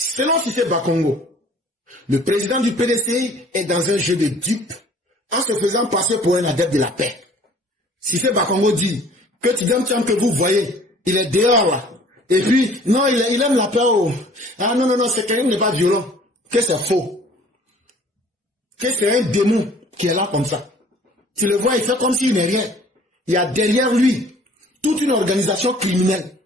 Selon Cissé Bakongo, le président du PDCI est dans un jeu de dupes en se faisant passer pour un adepte de la paix. Cissé Bakongo dit que Tidjam Thiam que vous voyez, il est dehors là. Et puis, non, il aime la paix. Oh. Ah non, c'est quelqu'un qui n'est pas violent. Que c'est faux. Que c'est un démon qui est là comme ça. Tu le vois, il fait comme s'il n'est rien. Il y a derrière lui toute une organisation criminelle.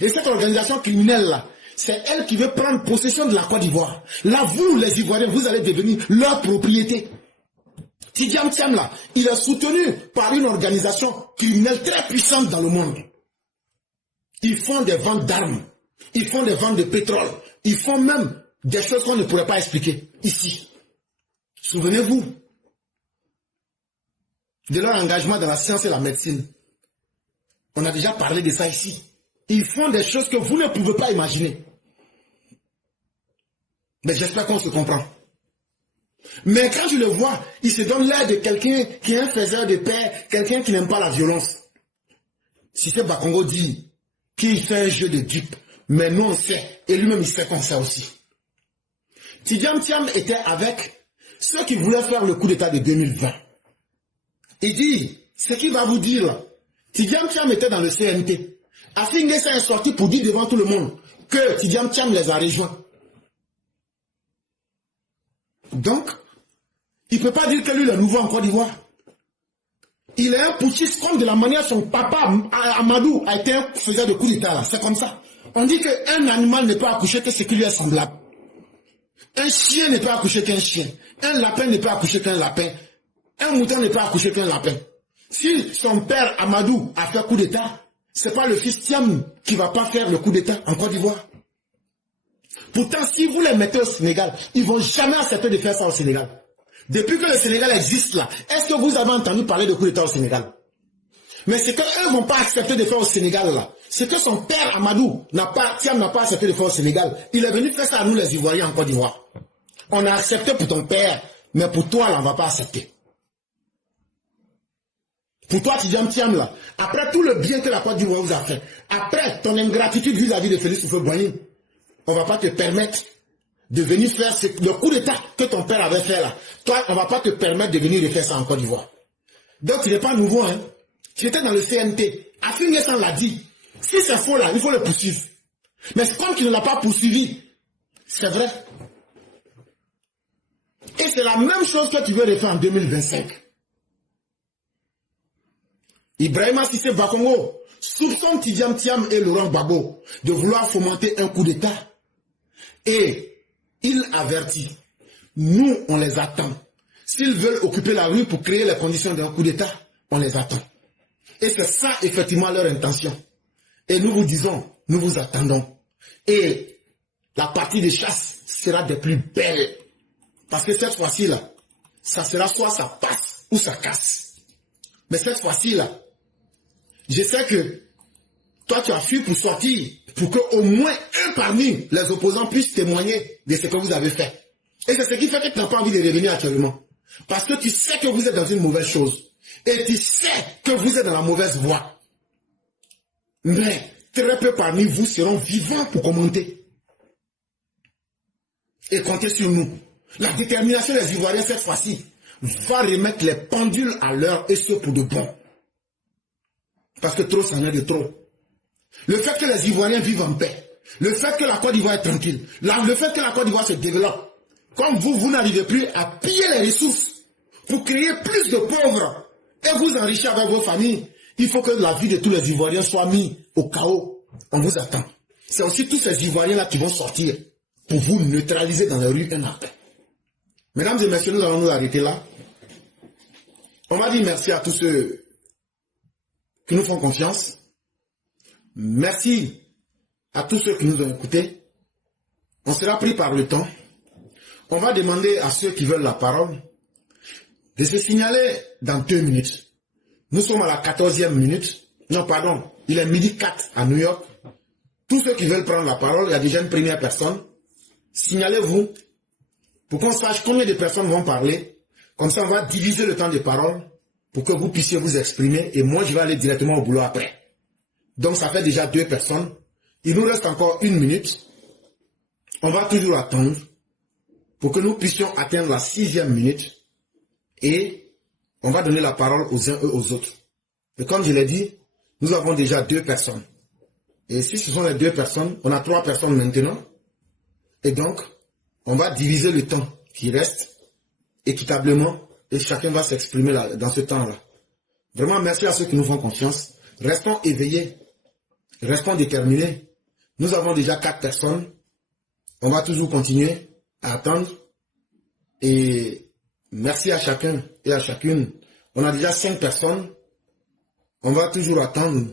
Et cette organisation criminelle-là, c'est elle qui veut prendre possession de la Côte d'Ivoire. Là, vous, les Ivoiriens, vous allez devenir leur propriété. Tidjam Thiam, là, il est soutenu par une organisation criminelle très puissante dans le monde. Ils font des ventes d'armes. Ils font des ventes de pétrole. Ils font même des choses qu'on ne pourrait pas expliquer ici. Souvenez-vous de leur engagement dans la science et la médecine. On a déjà parlé de ça ici. Ils font des choses que vous ne pouvez pas imaginer. Mais j'espère qu'on se comprend. Mais quand je le vois, il se donne l'air de quelqu'un qui est un faiseur de paix, quelqu'un qui n'aime pas la violence. Cissé Bakongo dit qu'il fait un jeu de dupes. Mais nous on sait, et lui-même il sait qu'on sait aussi. Tidjam Thiam était avec ceux qui voulaient faire le coup d'État de 2020. Il dit, ce qu'il va vous dire là, Tidjam Thiam était dans le CNT. Afin Guessa est sorti pour dire devant tout le monde que Tidjam Thiam les a rejoints. Donc, il ne peut pas dire que lui est le nouveau en Côte d'Ivoire. Il est un putschiste comme de la manière son papa, Amadou, a été un faiseur de coup d'État. C'est comme ça. On dit qu'un animal ne peut accoucher que ce qui lui est semblable. Un chien ne peut accoucher qu'un chien. Un lapin ne peut accoucher qu'un lapin. Un mouton ne peut accoucher qu'un lapin. Si son père, Amadou, a fait coup d'État, ce n'est pas le fils Thiam qui ne va pas faire le coup d'État en Côte d'Ivoire. Pourtant, si vous les mettez au Sénégal, ils ne vont jamais accepter de faire ça au Sénégal. Depuis que le Sénégal existe là, est-ce que vous avez entendu parler de coup d'État au Sénégal? Mais ce qu'eux ne vont pas accepter de faire au Sénégal là, c'est que son père Amadou, Thiam n'a pas accepté de faire au Sénégal. Il est venu faire ça à nous les Ivoiriens en Côte d'Ivoire. On a accepté pour ton père, mais pour toi là, on ne va pas accepter. Pour toi, Tidjam Thiam là, après tout le bien que la Côte d'Ivoire vous a fait, après ton ingratitude vis-à-vis de Félix Houphouët-Boigny, on ne va pas te permettre de venir faire le coup d'État que ton père avait fait là. Toi, on ne va pas te permettre de venir refaire ça en Côte d'Ivoire. Donc, tu n'es pas nouveau, hein. Tu étais dans le CNT. Afin Guessa l'a dit. Si c'est faux là, il faut le poursuivre. Mais comme tu ne l'as pas poursuivi, c'est vrai. Et c'est la même chose que tu veux refaire en 2025. Ibrahima Cissé Bakongo soupçonne Tidjam Thiam et Laurent Gbagbo de vouloir fomenter un coup d'État. Et il avertit, nous on les attend. S'ils veulent occuper la rue pour créer les conditions d'un coup d'État, on les attend. Et c'est ça effectivement leur intention. Et nous vous disons, nous vous attendons. Et la partie de chasse sera des plus belles. Parce que cette fois-ci là, ça sera soit ça passe ou ça casse. Mais cette fois-ci là, je sais que toi tu as fui pour sortir, pour qu'au moins un parmi les opposants puisse témoigner de ce que vous avez fait. Et c'est ce qui fait que tu n'as pas envie de revenir actuellement. Parce que tu sais que vous êtes dans une mauvaise chose. Et tu sais que vous êtes dans la mauvaise voie. Mais très peu parmi vous seront vivants pour commenter. Et comptez sur nous. La détermination des Ivoiriens cette fois-ci va remettre les pendules à l'heure et ce pour de bon. Parce que trop c'en est de trop. Le fait que les Ivoiriens vivent en paix, le fait que la Côte d'Ivoire est tranquille, le fait que la Côte d'Ivoire se développe, comme vous n'arrivez plus à piller les ressources pour créer plus de pauvres et vous enrichir avec vos familles, il faut que la vie de tous les Ivoiriens soit mise au chaos. On vous attend. C'est aussi tous ces Ivoiriens-là qui vont sortir pour vous neutraliser dans les rues un après. Mesdames et messieurs, nous allons nous arrêter là. On va dire merci à tous ceux qui nous font confiance. Merci à tous ceux qui nous ont écoutés. On sera pris par le temps. On va demander à ceux qui veulent la parole de se signaler dans 2 minutes. Nous sommes à la 14e minute. Non, pardon, il est 12h04 à New York. Tous ceux qui veulent prendre la parole, il y a déjà une première personne. Signalez-vous pour qu'on sache combien de personnes vont parler. Comme ça, on va diviser le temps de parole pour que vous puissiez vous exprimer. Et moi, je vais aller directement au boulot après. Donc, ça fait déjà 2 personnes. Il nous reste encore 1 minute. on va toujours attendre pour que nous puissions atteindre la 6e minute et on va donner la parole aux uns et aux autres. Et comme je l'ai dit, nous avons déjà 2 personnes. Et si ce sont les 2 personnes, on a 3 personnes maintenant. Et donc, on va diviser le temps qui reste équitablement et chacun va s'exprimer dans ce temps-là. Vraiment, merci à ceux qui nous font confiance. Restons éveillés, restons déterminés. Nous avons déjà 4 personnes. On va toujours continuer à attendre. Et merci à chacun et à chacune. On a déjà 5 personnes. On va toujours attendre.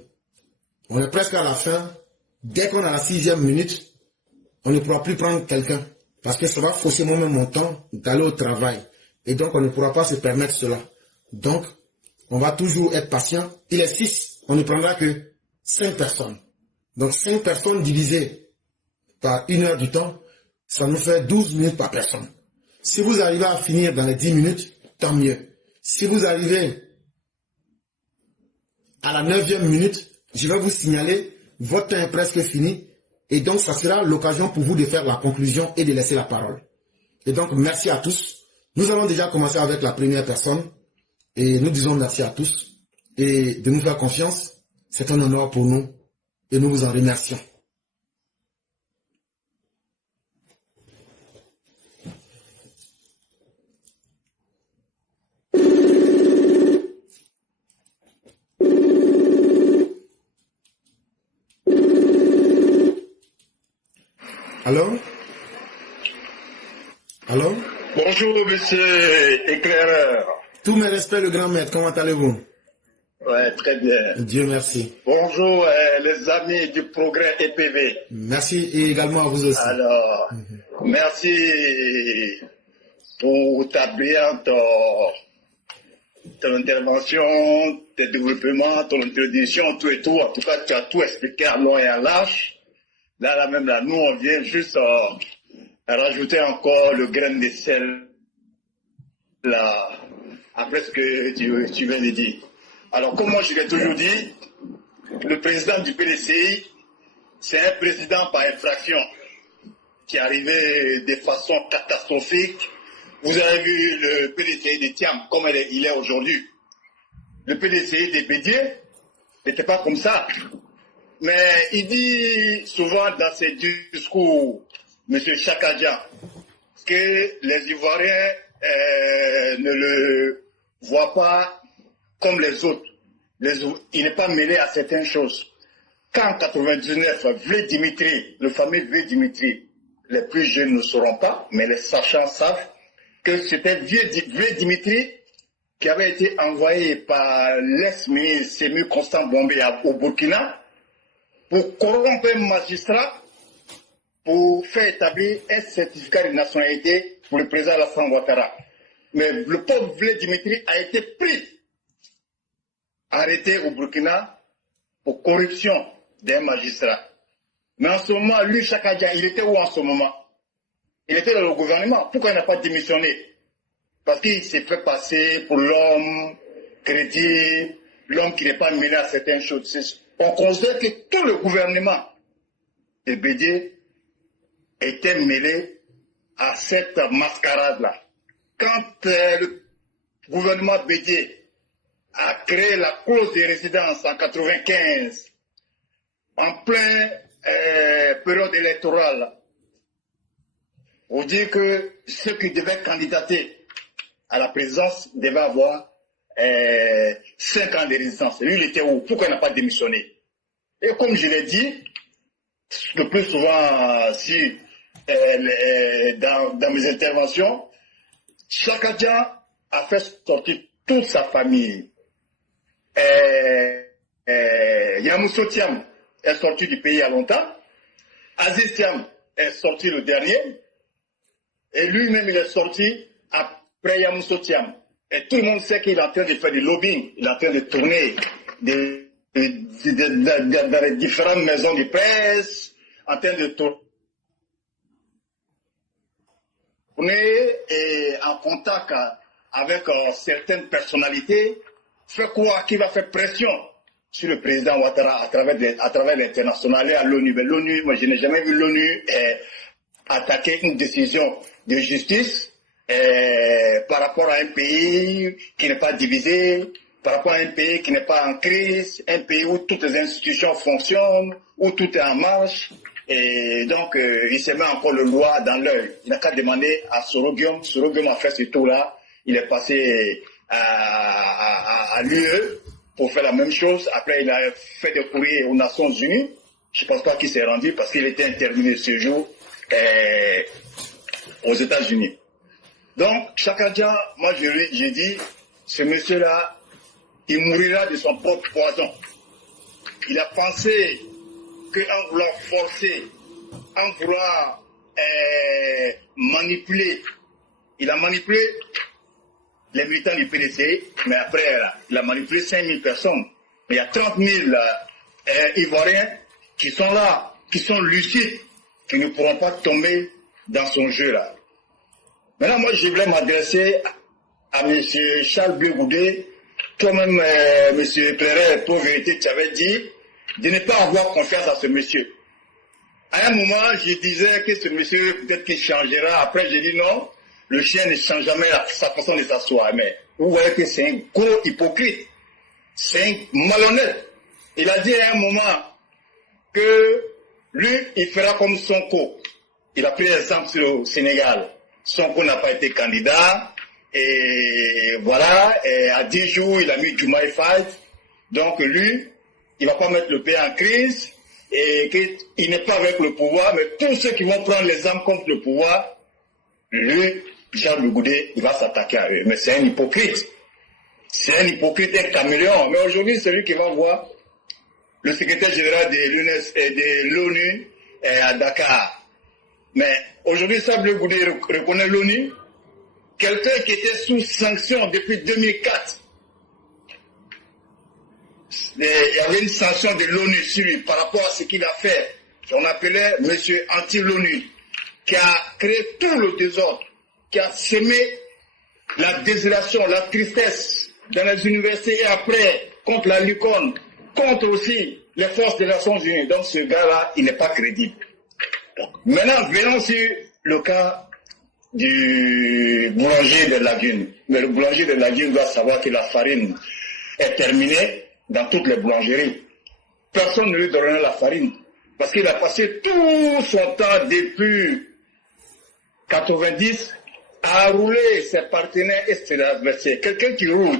On est presque à la fin. Dès qu'on a la 6e minute, on ne pourra plus prendre quelqu'un. Parce que ça va fausser moi-même mon temps d'aller au travail. Et donc, on ne pourra pas se permettre cela. Donc, on va toujours être patient. Il est 6. On ne prendra que 5 personnes. Donc, 5 personnes divisées par 1 heure du temps, ça nous fait 12 minutes par personne. Si vous arrivez à finir dans les 10 minutes, tant mieux. Si vous arrivez à la 9e minute, je vais vous signaler, votre temps est presque fini. Et donc, ça sera l'occasion pour vous de faire la conclusion et de laisser la parole. Et donc, merci à tous. Nous allons déjà commencer avec la première personne. Et nous disons merci à tous. Et de nous faire confiance, c'est un honneur pour nous. Et nous vous en remercions. Allô? Allô? Bonjour, monsieur éclaireur. Tous mes respects, le grand maître. Comment allez-vous? Ouais, très bien. Dieu merci. Bonjour, les amis du Progrès EPV. Merci et également à vous aussi. Alors, merci pour ta brillante ton intervention, tes développements, ton introduction, tout et tout. En tout cas, tu as tout expliqué à long et à large. Là, nous, on vient juste rajouter encore le grain de sel là, après ce que tu viens de dire. Alors, comme moi je l'ai toujours dit, le président du PDCI, c'est un président par infraction qui est arrivé de façon catastrophique. Vous avez vu le PDCI de Thiam, comme il est aujourd'hui. Le PDCI de Bédié n'était pas comme ça. Mais il dit souvent dans ses discours, M. Chakadjan, que les Ivoiriens ne le voient pas comme les autres. Il n'est pas mêlé à certaines choses. Quand en 99, Vlé Dimitri, le fameux Vlé Dimitri, les plus jeunes ne sauront pas, mais les sachants savent que c'était Vlé Dimitri qui avait été envoyé par l'ex-ministre Sému Constant Bombé au Burkina pour corrompre un magistrat pour faire établir un certificat de nationalité pour le président Alassane Ouattara. Mais le pauvre Vlé Dimitri a été pris, arrêté au Burkina pour corruption d'un magistrat. Mais en ce moment, lui, Chakadjan, il était où en ce moment? Il était dans le gouvernement. Pourquoi il n'a pas démissionné? Parce qu'il s'est fait passer pour l'homme crédible, l'homme qui n'est pas mêlé à certaines choses. On considère que tout le gouvernement de Bédié était mêlé à cette mascarade-là. Quand le gouvernement Bédié a créé la clause de résidence en 1995, en pleine période électorale, on dit que ceux qui devaient candidater à la présidence devaient avoir 5 ans de résidence. Lui, il était où? Pourquoi il n'a pas démissionné? Et comme je l'ai dit, le plus souvent, dans mes interventions, Chakadjan a fait sortir toute sa famille. Yamousso Thiam est sorti du pays il y a longtemps. Aziz Thiam est sorti le dernier. Et lui-même, il est sorti après Yamousso Thiam. Et tout le monde sait qu'il est en train de faire du lobbying. Il est en train de tourner dans les différentes maisons de presse, en train de tourner et en contact avec certaines personnalités, fait quoi? Qui va faire pression sur le président Ouattara à travers l'international et à l'ONU. Mais l'ONU, moi je n'ai jamais vu l'ONU attaquer une décision de justice par rapport à un pays qui n'est pas divisé, par rapport à un pays qui n'est pas en crise, un pays où toutes les institutions fonctionnent, où tout est en marche. Et donc, il se met encore le doigt dans l'œil. Il n'a qu'à demander à Sorogium. Sorogium a fait ce tour-là. Il est passé à l'UE pour faire la même chose. Après, il a fait des courriers aux Nations Unies. Je ne pense pas qu'il s'est rendu parce qu'il était interdit de séjour aux États-Unis. Donc, Chakadia, moi, j'ai dit, ce monsieur-là, il mourira de son propre poison. Il a pensé qu'en voulant forcer, en voulant manipuler, il a manipulé les militants du PDC, mais après, il a manipulé 5000 personnes. Mais il y a 30 000 Ivoiriens qui sont là, qui sont lucides, qui ne pourront pas tomber dans son jeu-là. Maintenant, moi, je voulais m'adresser à M. Charles Bleu Goudé. Toi-même, M. Clairet, pour vérité, tu avais dit de ne pas avoir confiance à ce monsieur. À un moment, je disais que ce monsieur, peut-être qu'il changera. Après, j'ai dit non, le chien ne change jamais sa façon de s'asseoir. Mais vous voyez que c'est un gros hypocrite. C'est un malhonnête. Il a dit à un moment que lui, il fera comme Sonko. Il a pris l'exemple sur le Sénégal. Sonko n'a pas été candidat. Et voilà, et à 10 jours, il a mis Diomaye Faye. Donc lui, il ne va pas mettre le pays en crise. Et qu'il n'est pas avec le pouvoir. Mais tous ceux qui vont prendre les armes contre le pouvoir, lui, Charles Goudé, il va s'attaquer à eux. Mais c'est un hypocrite. C'est un hypocrite, un caméléon. Mais aujourd'hui, c'est lui qui va voir le secrétaire général de l'ONU à Dakar. Mais aujourd'hui, Charles Goudé reconnaît l'ONU. Quelqu'un qui était sous sanction depuis 2004. Il y avait une sanction de l'ONU sur lui par rapport à ce qu'il a fait. On appelait Monsieur Anti-l'ONU, qui a créé tout le désordre, qui a semé la désolation, la tristesse dans les universités et après contre la Lucon, contre aussi les forces des Nations Unies. Donc ce gars-là, il n'est pas crédible. Donc, maintenant, venons sur le cas du boulanger de Lagune. Mais le boulanger de Lagune doit savoir que la farine est terminée dans toutes les boulangeries. Personne ne lui donnera la farine. Parce qu'il a passé tout son temps depuis 90 à rouler ses partenaires et ses adversaires. Quelqu'un qui roule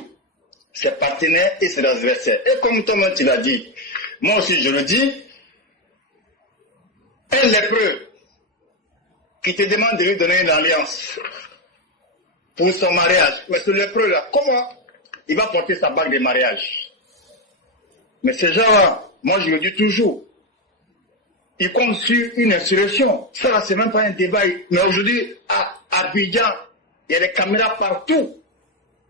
ses partenaires et ses adversaires. Et comme toi-même tu l'as dit, moi aussi je le dis, un lépreux qui te demande de lui donner une alliance pour son mariage. Mais ce lépreux-là, comment il va porter sa bague de mariage? Mais ces gens-là, moi je le dis toujours, ils comptent sur une insurrection. Ça, c'est même pas un débat. Mais aujourd'hui, à Abidjan, il y a des caméras partout.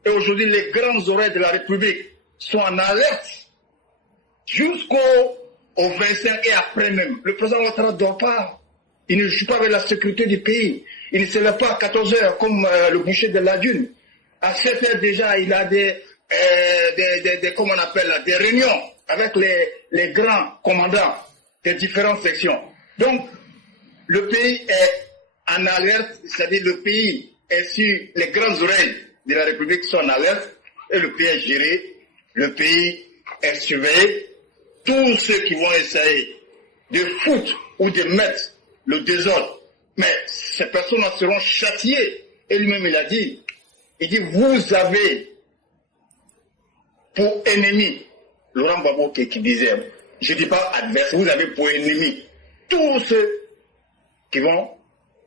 Et aujourd'hui, les grandes oreilles de la République sont en alerte jusqu'au 25 et après même. Le président Ouattara ne dort pas. Il ne joue pas avec la sécurité du pays. Il ne se lève pas à 14 heures comme le boucher de la Dune. À 7 heures déjà, il a comment on appelle, des réunions avec les grands commandants des différentes sections. Donc, le pays est en alerte, c'est-à-dire le pays est sur les grandes oreilles de la République sont en alerte et le pays est géré, le pays est surveillé. Tous ceux qui vont essayer de foutre ou de mettre le désordre, mais ces personnes seront châtiées. Et lui-même il a dit, vous avez pour ennemi, Laurent Gbagbo qui disait, je ne dis pas adversaire, vous avez pour ennemi tous ceux qui vont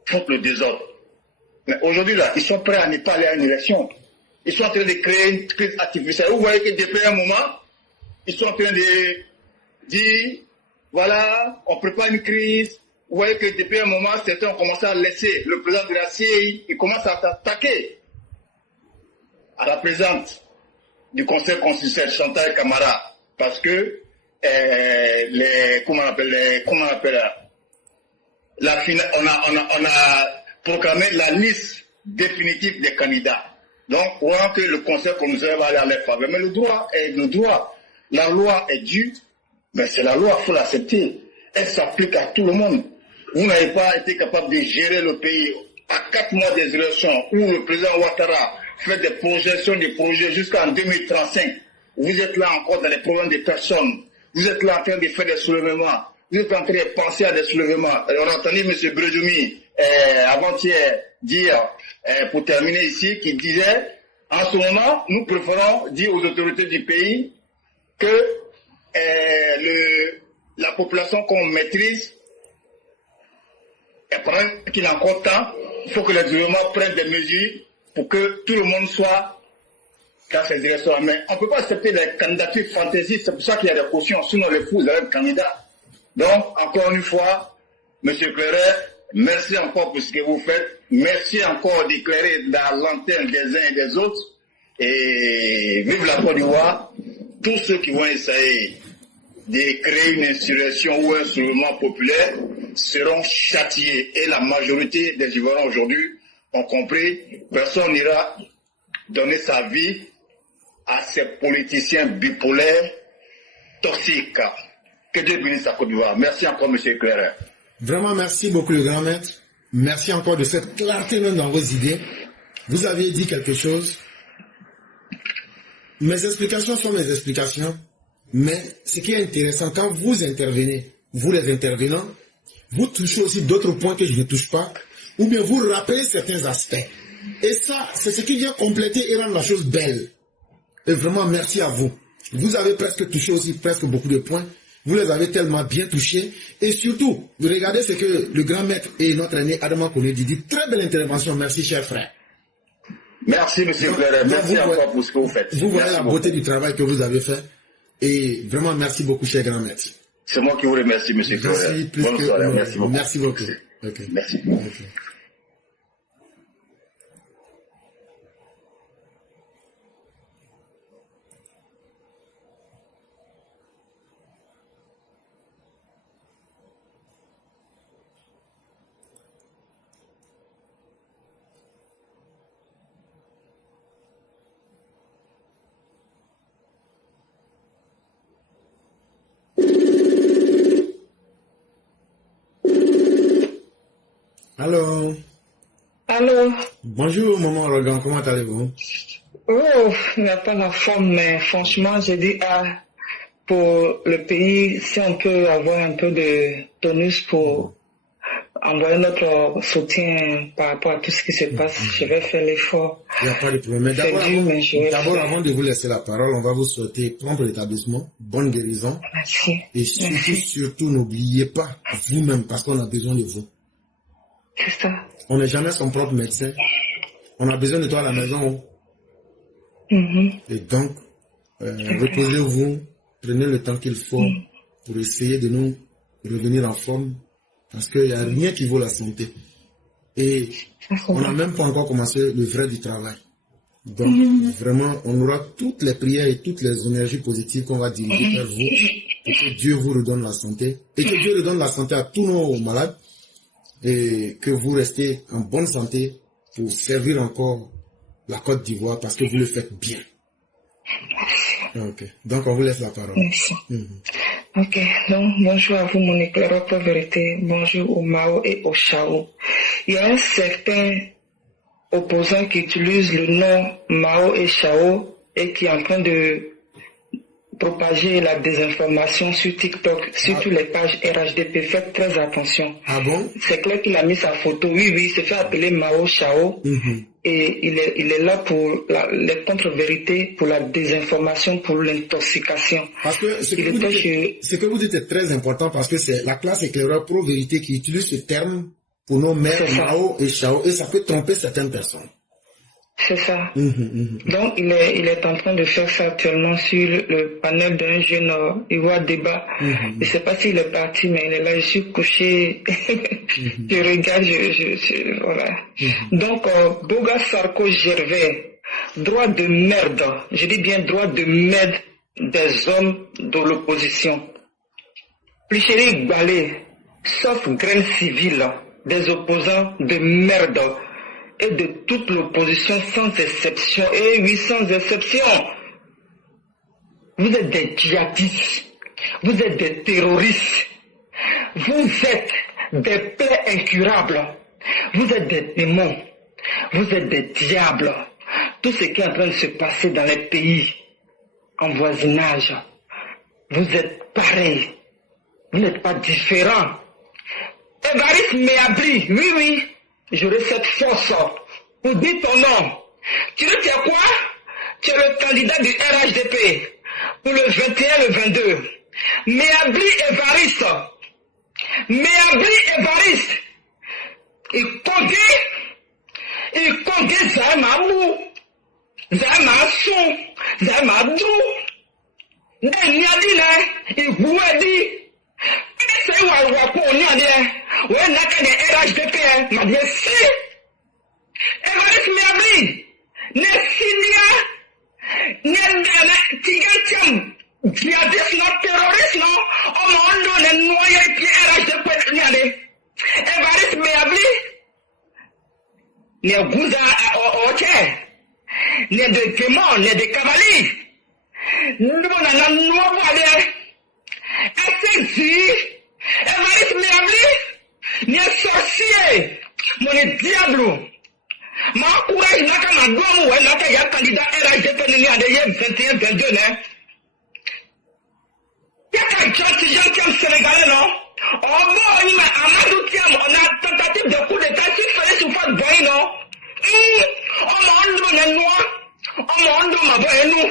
foutre le désordre. Mais aujourd'hui, là, ils sont prêts à ne pas aller à une élection. Ils sont en train de créer une crise artificielle. Vous voyez que depuis un moment, ils sont en train de dire, voilà, on prépare une crise. Vous voyez que depuis un moment, certains ont commencé à laisser le président de la CI, il commence à s'attaquer à la présidente du Conseil constitutionnel, Chantal Camara, parce que on a proclamé la liste définitive des candidats. Donc, on voit que le Conseil constitutionnel va aller à leur faveur. Mais le droit, la loi est due, mais c'est la loi, il faut l'accepter. Elle s'applique à tout le monde. vous n'avez pas été capable de gérer le pays à 4 mois des élections où le président Ouattara fait des projections, des projets jusqu'en 2035. Vous êtes là encore dans les problèmes des personnes. Vous êtes là en train de faire des soulèvements. Vous êtes en train de penser à des soulèvements. On a entendu M. Brejoumi avant-hier dire, pour terminer ici, qui disait, en ce moment, nous préférons dire aux autorités du pays que la population qu'on maîtrise, et pendant qu'il a encore temps, il faut que les gouvernements prennent des mesures pour que tout le monde soit dans ces directions. Mais on ne peut pas accepter des candidatures fantaisistes, c'est pour ça qu'il y a des cautions, sinon les fous, vous avez un candidat. Donc, encore une fois, M. Clairet, merci encore pour ce que vous faites. Merci encore d'éclairer dans l'antenne des uns et des autres. Et vive la Côte d'Ivoire. Tous ceux qui vont essayer de créer une insurrection ou un soulèvement populaire seront châtiés. Et la majorité des Ivoiriens aujourd'hui ont compris, personne n'ira donner sa vie à ces politiciens bipolaires toxiques. Que Dieu bénisse la Côte d'Ivoire. Merci encore, M. Clairet. Vraiment, merci beaucoup, le grand maître. Merci encore de cette clarté même dans vos idées. Vous aviez dit quelque chose. Mes explications sont mes explications. Mais ce qui est intéressant, quand vous intervenez, vous les intervenants, vous touchez aussi d'autres points que je ne touche pas, ou bien vous rappelez certains aspects. Et ça, c'est ce qui vient compléter et rendre la chose belle. Et vraiment, merci à vous. Vous avez presque touché aussi presque beaucoup de points. Vous les avez tellement bien touchés. Et surtout, regardez ce que le grand maître et notre aîné Adama Kounédi dit. Très belle intervention. Merci, cher frère. Merci, M. Clairet. Merci encore pour ce que vous faites. Vous voyez la beauté du travail que vous avez fait. Et vraiment, merci beaucoup, cher grand maître. C'est moi qui vous remercie, M. Clairet. Bonne soirée. Merci beaucoup. Merci beaucoup. Okay. Merci. Okay. Allô. Allô. Bonjour, maman Rogan, comment allez-vous? Oh, il n'y a pas la forme, mais franchement, j'ai dit, pour le pays, si on peut avoir un peu de tonus pour envoyer notre soutien par rapport à tout ce qui se passe, je vais faire l'effort. Il n'y a pas de problème. D'abord, avant de vous laisser la parole, on va vous souhaiter prompt rétablissement, bonne guérison. Merci. Et surtout, n'oubliez pas vous-même, parce qu'on a besoin de vous. C'est ça. On n'est jamais son propre médecin. On a besoin de toi à la maison. Et donc, reposez-vous, prenez le temps qu'il faut pour essayer de nous revenir en forme, parce qu'il n'y a rien qui vaut la santé. Et on n'a même pas encore commencé le vrai du travail. Donc, vraiment, on aura toutes les prières et toutes les énergies positives qu'on va diriger vers vous, pour que Dieu vous redonne la santé, et que Dieu redonne la santé à tous nos malades, et que vous restez en bonne santé pour servir encore la Côte d'Ivoire, parce que vous le faites bien. Ok, donc on vous laisse la parole. Merci. Ok, donc bonjour à vous, mon éclaireur pour vérité. Bonjour au Mao et au Chao. Il y a un certain opposant qui utilise le nom Mao et Chao et qui est en train de propager la désinformation sur TikTok, sur toutes les pages RHDP. Faites très attention. Ah bon? C'est clair qu'il a mis sa photo. Oui, il se fait appeler Mao Chao. Et il est là pour les contre-vérités, pour la désinformation, pour l'intoxication. Parce que ce que vous dites est très important, parce que c'est la classe éclaireur pro-vérité qui utilise ce terme pour nos mères Mao et Chao, et ça peut tromper certaines personnes. C'est ça. Donc, il est en train de faire ça actuellement sur le panel d'un jeune Ivoire débat. Je ne sais pas s'il est parti, mais il est là, je suis couché. Je regarde, voilà. Donc, Boga Sarko Gervais, droit de merde, je dis bien droit de merde des hommes de l'opposition. Plicheri Balé, sauf graine civile, des opposants de merde. Et de toute l'opposition sans exception. Et oui, sans exception. Vous êtes des djihadistes. Vous êtes des terroristes. Vous êtes des plaies incurables. Vous êtes des démons. Vous êtes des diables. Tout ce qui est en train de se passer dans les pays en voisinage, vous êtes pareils. Vous n'êtes pas différents. Évariste Meabri, oui, j'aurai cette force pour dire ton nom. Tu sais quoi? Tu es le candidat du RHDP pour le 21 et le 22. Meabri Évariste. Meabri Évariste. Il conduit Zahemamou, Zahemason, Zahemadou. Nyadine, il bouedi. C'est où on va pour Nyadine. Ouais, n'a qu'un RHDP, m'a dit si. Évariste Meabri, ne signia, ne tigatiam, djihadiste, non terroriste, non, on m'a donné noyé qui RHDP Nyadine. Évariste Meabri, ne gouza ok, ne de démons, ne de cavaliers. Nous n'avons nouveau aller. Est-ce Évariste Meabri, ne sorcier, mon diable. Ma courage n'a qu'à ma gomme, ou n'a qu'à y a candidat RHDP n'y a des 21-22, né. Y'a qu'un gentil sénégalais, non? Oh bon, il Amadou Thiam, on a tentative de coup d'état, s'il fallait sous force boy, non? On m'a dit, on m'a dit, ma boy, nous.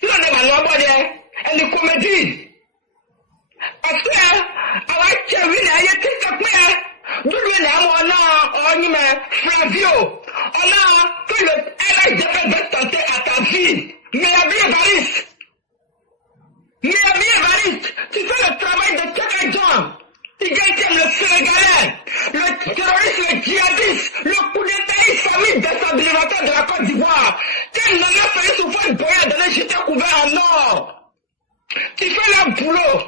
Si on est mal, on va dire, elle est comédie. Parce que, à la Tchévine, il y a tout ça, mais, on a Flavio, on a que le RHDP va tenter à ta vie. Meabri Évariste. Meabri Évariste, tu fais le travail de Tchèque John. Tu gagnes le Sénégalais, le terroriste, le djihadiste, le coup d'état islamique déstabilisateur de la Côte d'Ivoire. Quel n'en a fait souffrir de boyer de l'échec couvert en or. Tu fais le boulot.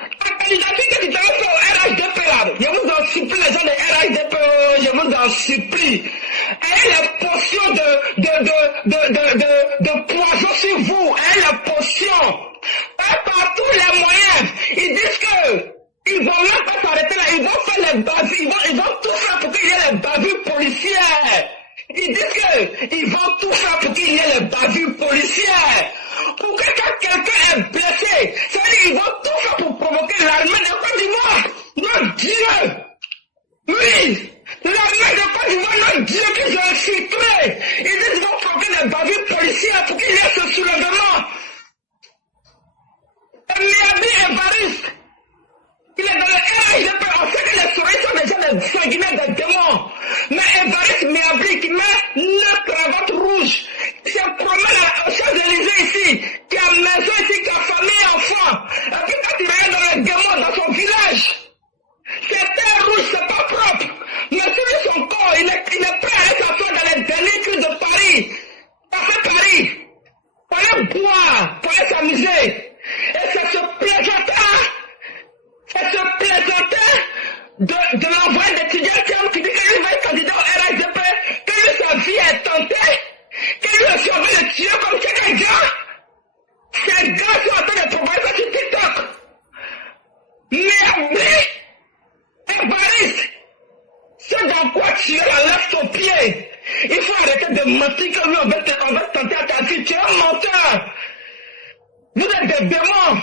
La candidature que tu t'avais fait au RHDP là, je vous en supplie, les gens de RHDP, je vous en supplie. Ayez la potion de poison sur vous, ayez la potion. Par tous les moyens, ils disent que ils vont même pas s'arrêter là, ils vont faire les bavures, ils vont tout faire pour qu'il y ait les bavures policières. Ils disent que ils vont tout faire pour qu'il y ait les bavures policières. Pour que quand quelqu'un est blessé, ça veut dire qu'ils vont tout faire pour provoquer l'armée de Côte d'Ivoire. Notre Dieu! Oui! L'armée de Côte d'Ivoire, notre Dieu qu'ils ont infiltré. Ils disent qu'ils vont provoquer des bavures policières pour qu'il y ait ce soulèvement. Meabri Évariste, il est dans le RHDP, on sait que les souris sont déjà des sanguinaires, des démons. Mais Évariste Meabri qui met 9 cravates rouges, qui se promène aux Champs-Élysées ici, qui a maison ici, qui a famille, enfant. Et puis quand il regarde dans les démons dans son village, c'est terre rouge, c'est pas propre. Mais sur son corps, il est prêt à aller s'asseoir dans les derniers cris de Paris. Café Paris. Pour aller boire, pour aller s'amuser. Et c'est ce plaisantin de l'envoyé d'étudiants qui dit que lui va être candidat au RHDP, que lui sa vie est tentée, que lui aussi on va le tuer comme quelqu'un gars. Ces gars sont en train de propager ça sur TikTok. Meabri Évariste, c'est dans quoi tu enlèves ton pied. Il faut arrêter de mentir que lui on va tenter à ta vie. Tu es un menteur. Vous êtes des démons.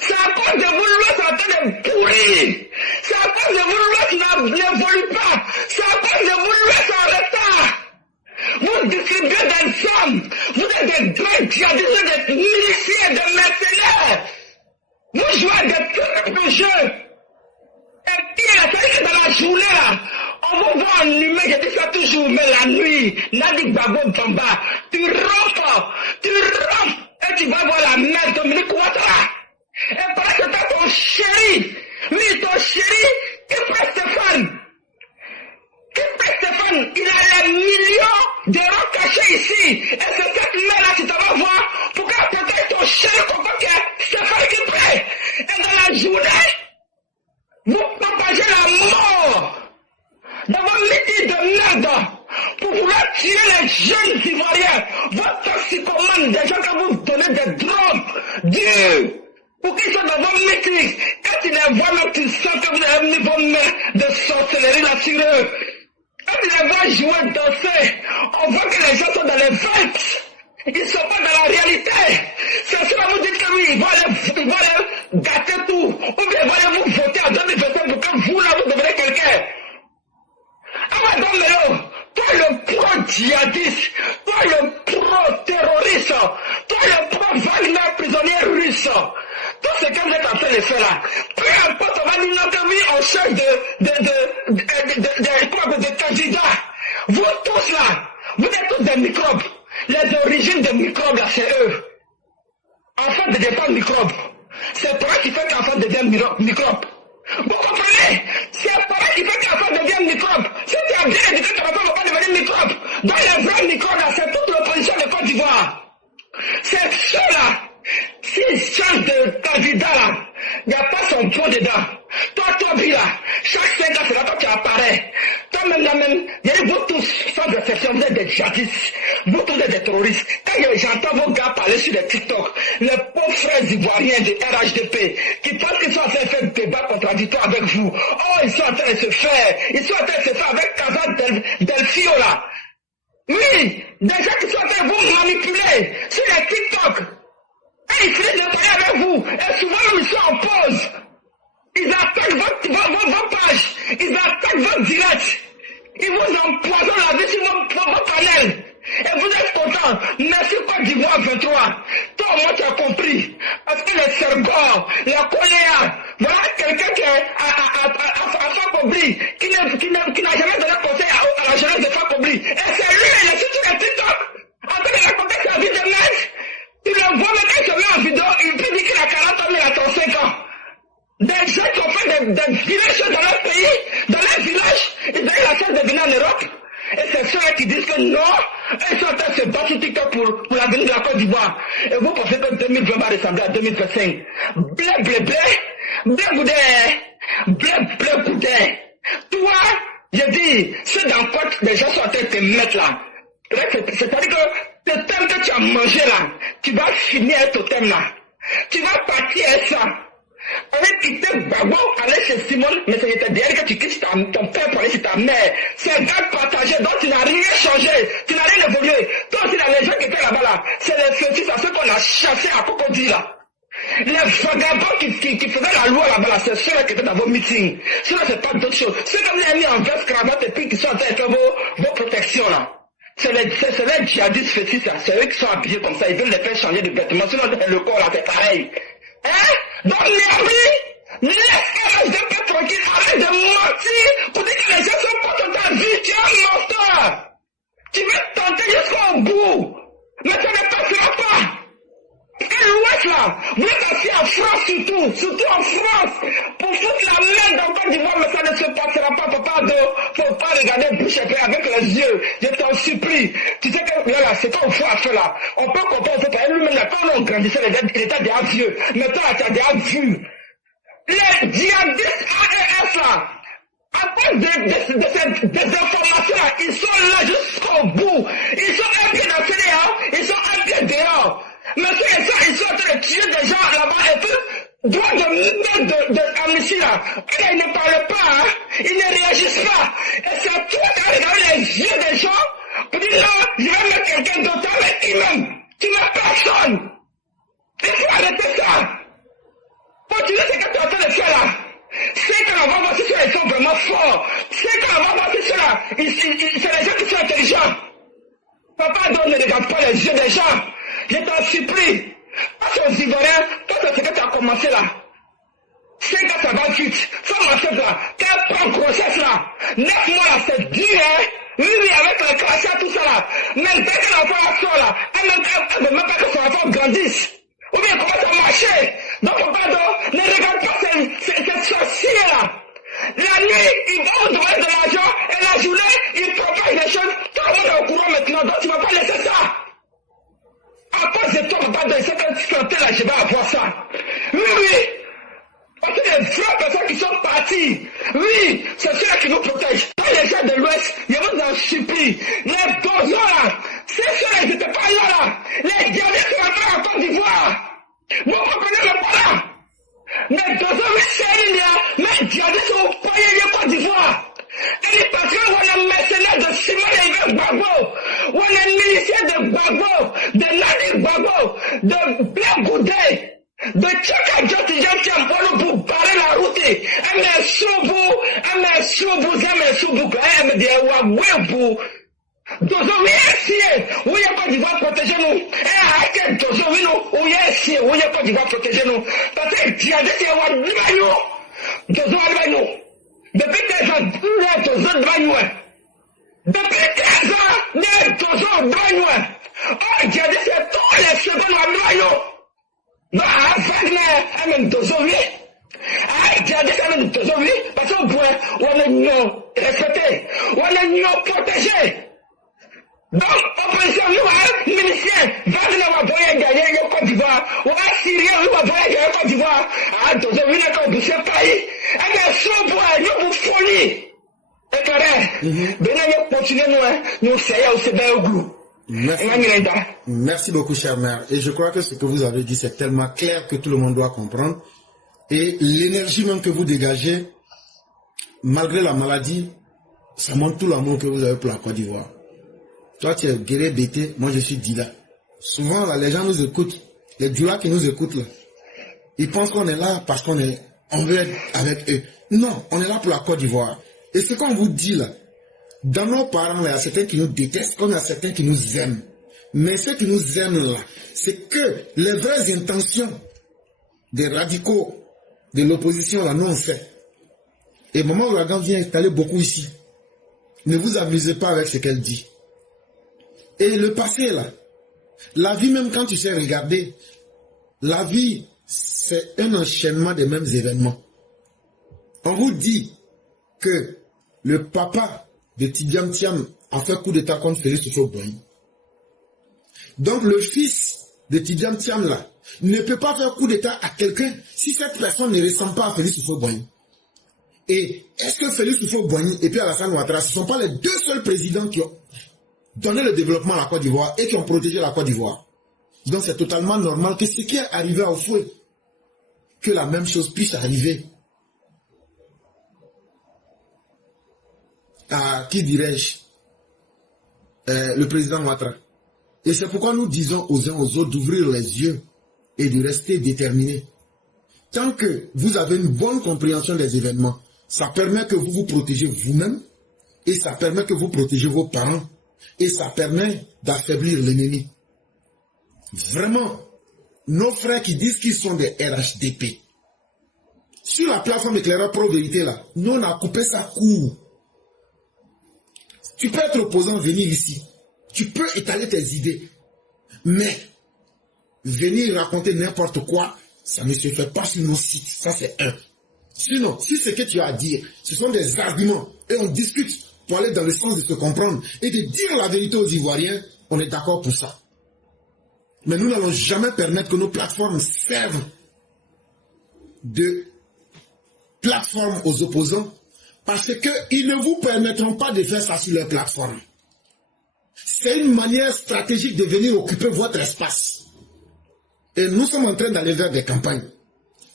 C'est à cause de vous, l'Ouest est en train de pourrir. C'est à cause de vous, l'Ouest n'évolue pas. C'est à cause de vous, l'Ouest est en retard. Vous distribuez des hommes. Vous êtes des drogues djihadistes, des miliciens, des mercenaires. Vous jouez à des terribles jeux. Et puis, c'est dans la journée, là, on vous voit en humain, je dis ça toujours, mais la nuit, Nadi Babo Bamba, tu rompes, et tu vas voir la mère Dominique Ouattara. Et parce que t'as ton chéri, oui, ton chéri, qui fait Stéphane, il a les millions d'euros cachés ici, et c'est cette mère-là qui te va voir, pour qu'elle protège ton chéri, comme que Stéphane qui plaît. Et dans la journée, vous propagez la mort dans vos métiers de merde pour vouloir tuer les jeunes Ivoiriens, vos toxicomanes, des gens qui vous donnent des drogues. Dieu, Pour qu'ils soient dans vos meetings. Quand tu les vois, même tu sens que vous avez mis vos mains de sorcellerie là sur eux. Quand tu les vois jouer, danser, on voit que les gens sont dans les vibes. Ils ne sont pas dans la réalité. C'est cela vous dites que oui, ils vont aller gâter tout. Ou bien ils vont aller vous voter en 2025 pour que vous là, vous devenez quelqu'un. Ah, Madame Melo, toi le pro-djihadiste, toi le pro-terroriste, toi le pro-Wagner prisonnier russe, tout ce que vous êtes en train de faire là, peu importe, on va nous notre vie en charge de candidats. Vous tous là, vous êtes tous des microbes. Les origines des microbes là, c'est eux. Enfant de défendre microbes. C'est toi qui fait qu'enfant devient microbe. Vous comprenez? C'est pareil qui fait qu'un enfant devient microbe. Si tu as bien éduqué, ton enfant ne va pas devenir microbe. Dans les vrais microbes, là, c'est toute l'opposition de Côte d'Ivoire. C'est ceux-là. S'ils changent de candidat, là, il n'y a pas son pot dedans. Toi, là, chaque 5 ans, c'est là que tu apparais. Toi-même, vous tous, sans exception, vous êtes des djihadistes. Vous tous êtes des terroristes. Quand j'entends vos gars parler sur les TikTok, les pauvres frères ivoiriens de RHDP, qui pensent qu'ils sont en train de faire un débat contradictoire avec vous. Oh, ils sont en train de se faire. Ils sont en train de se faire avec Kazan Delfio, là. Oui, des gens qui sont en train de vous manipuler sur les TikTok. Et ils finissent de parler avec vous. Et souvent, ils sont en pause. Ils attaquent vos pages. Ils attaquent votre direct. Ils vous empoisonnent la vie sur vos panels. Et vous êtes contents. Merci Côte d'Ivoire 23. Toi, moi, tu as compris. Parce que les Sergor, la Coléa, voilà quelqu'un qui est à Fakobli, qui n'a jamais donné conseil à la jeunesse de Fakobli. Et c'est lui, il est sur les TikTok, en train de raconter sa vie de mec. Tu le vois, mais quand il se met en vidéo, il peut dire qu'il a 40 ans, il a 35 ans. Des gens qui ont fait des villages dans leur pays, dans leur village, ils ont eu la chance de venir en Europe. Et c'est ceux qui disent que non, ils sont en train de se battre sur TikTok pour l'avenir de la Côte d'Ivoire. Et vous pensez que 2020 va ressembler à 2025. Blé, goudé. Toi, je dis, ceux dans quoi les gens sont en train de te mettre là. C'est-à-dire que le thème que tu as mangé là, tu vas finir avec ton thème là. Tu vas partir avec ça. On va quitter Babo, aller chez Simon, mais c'était derrière que tu quittes ton père pour aller chez ta mère. C'est un gars partagé, donc tu n'as rien changé, tu n'as rien évolué. Toi aussi, les gens qui étaient là-bas là, c'est les fétiches à ceux qu'on a chassés à Cocody là. Les vagabonds qui faisaient la loi là-bas, c'est ceux-là qui étaient dans vos meetings. Ceux-là, c'est pas d'autres choses. Ceux qui ont mis en veste, cravate et puis qui sont en train de faire vos protections là. C'est les djihadistes fétiches là, c'est eux qui sont habillés comme ça, ils veulent les faire changer de vêtements. Sinon, le corps là, c'est pareil. Hein? Donc, laisse RHDP tranquille, arrête de mentir pour dire que les gens sont pas dans ta vie, tu es un menteur. Tu veux tenter jusqu'au bout, mais ça ne passera pas. Et l'Ouest là, vous êtes assis en France surtout en France, pour foutre la merde dans Côte d'Ivoire, mais ça ne se passera pas, faut pas regarder bouche et avec les yeux, je t'en supplie. Tu sais que là, c'est quand on fait affaire là, on peut comprendre, on peut pas, lui-même là, quand on grandissait, il était déjà vieux, mais toi là, tu as déjà vu. Les djihadistes AES là, à cause de ces informations là, ils sont là jusqu'au bout, ils sont un pied dans le dehors, ils sont un pied dehors. Mais ils sont en train de tuer des gens là-bas et tout, droit d'amnistie là. Ils ne parlent pas, hein? Ils ne réagissent pas. Et c'est toi qui vas regarder les yeux des gens pour dire là, je vais mettre quelqu'un d'autre avec lui-même. Tu n'as personne. Il faut arrêter ça. Continuez ce que tu es en train de faire là. C'est qu'on va voir si ceux-là ils sont vraiment forts. C'est qu'on va voir si ceux-là, c'est les gens qui sont intelligents. Papa, donc ne regarde pas les yeux des gens. Je t'en supplie. Parce aux Ivoiriens, toi c'est ce que tu as commencé là. 5 ans ça va vite. Faut marcher là. Quelle prend grossesse là. 9 mois là, c'est dur hein. Oui, avec le crachat, tout ça là. Mais dès que l'enfant sort là, elle ne veut même pas que son enfant grandisse. Ou bien commence à marcher. Donc pardon, ne regarde pas ces sorciers là. La nuit, ils vont donner de l'argent et la journée, ils propagent les choses. Tout le monde est au courant maintenant, donc tu ne vas pas laisser ça. À cause de toi, papa, de cette santé là, je vais avoir ça. Oui. Parce que les vraies personnes qui sont parties, oui, c'est ceux-là qui nous protègent. Pas les gens de l'Ouest, je vous en supplie. Les dozons là, c'est ceux-là qui n'étaient pas là. Les djihadistes sont entrés en Côte d'Ivoire. Vous comprenez le voilà. me soubouk, me dit, ouais, pour. Dozo, oui, a pas d'Ivoire protéger nous. Arrêtez, Dozo, oui, a pas d'Ivoire protéger nous. Parce que tu as dit, Dozo, depuis 15 ans, Dozo, depuis 15 ans, Dozo, oh, tu as dit, c'est tous les secondes à non, Wagner, Dozo, oui. Tu as dit, Dozo, oui. Parce qu'on pourrait, on est non respecté, on est non protégé. Donc, opposition, nous, ministère, Wagner va voyer gagner le Côte d'Ivoire, ou à Syrie, nous va voyer gagner le Côte d'Ivoire. Ah, Dozo, oui, d'accord, vous savez pas, et bien, soit pour nous, vous folie. Et carré, nous continuons, nous, c'est au Sébaougou. Merci beaucoup, chère mère. Et je crois que ce que vous avez dit, c'est tellement clair que tout le monde doit comprendre. Et l'énergie même que vous dégagez, malgré la maladie, ça montre tout l'amour que vous avez pour la Côte d'Ivoire. Toi, tu es Guéré Bété, moi je suis Dila. Souvent, là, les gens nous écoutent, les Dula qui nous écoutent, là, ils pensent qu'on est là parce qu'on veut être avec eux. Non, on est là pour la Côte d'Ivoire. Et ce qu'on vous dit là, dans nos parents, il y a certains qui nous détestent, comme il y a certains qui nous aiment. Mais ceux qui nous aiment là, c'est que les vraies intentions des radicaux de l'opposition là, nous on sait. Et Maman Ouragan vient installer beaucoup ici. Ne vous amusez pas avec ce qu'elle dit. Et le passé là, la vie même quand tu sais regarder, la vie c'est un enchaînement des mêmes événements. On vous dit que le papa de Tidjam Thiam a fait coup d'état contre Félix Houphouët-Boigny. Donc le fils de Tidjam Thiam là ne peut pas faire coup d'état à quelqu'un si cette personne ne ressemble pas à Félix Houphouët-Boigny. Et est-ce que Félix Houphouët-Boigny et puis Alassane Ouattara, ce ne sont pas les deux seuls présidents qui ont donné le développement à la Côte d'Ivoire et qui ont protégé la Côte d'Ivoire? Donc c'est totalement normal que ce qui est arrivé à Houphouët, que la même chose puisse arriver à, qui dirais-je, le président Ouattara. Et c'est pourquoi nous disons aux uns aux autres d'ouvrir les yeux et de rester déterminés. Tant que vous avez une bonne compréhension des événements, ça permet que vous vous protégez vous-même, et ça permet que vous protégez vos parents, et ça permet d'affaiblir l'ennemi. Vraiment, nos frères qui disent qu'ils sont des RHDP, sur la plateforme éclaireur pro-vérité là, nous on a coupé ça court. Tu peux être opposant, venir ici. Tu peux étaler tes idées. Mais, venir raconter n'importe quoi, ça ne se fait pas sur nos sites. Ça, c'est un. Sinon, si ce que tu as à dire, ce sont des arguments, et on discute pour aller dans le sens de se comprendre, et de dire la vérité aux Ivoiriens, on est d'accord pour ça. Mais nous n'allons jamais permettre que nos plateformes servent de plateforme aux opposants, parce qu'ils ne vous permettront pas de faire ça sur leur plateforme. C'est une manière stratégique de venir occuper votre espace. Et nous sommes en train d'aller vers des campagnes.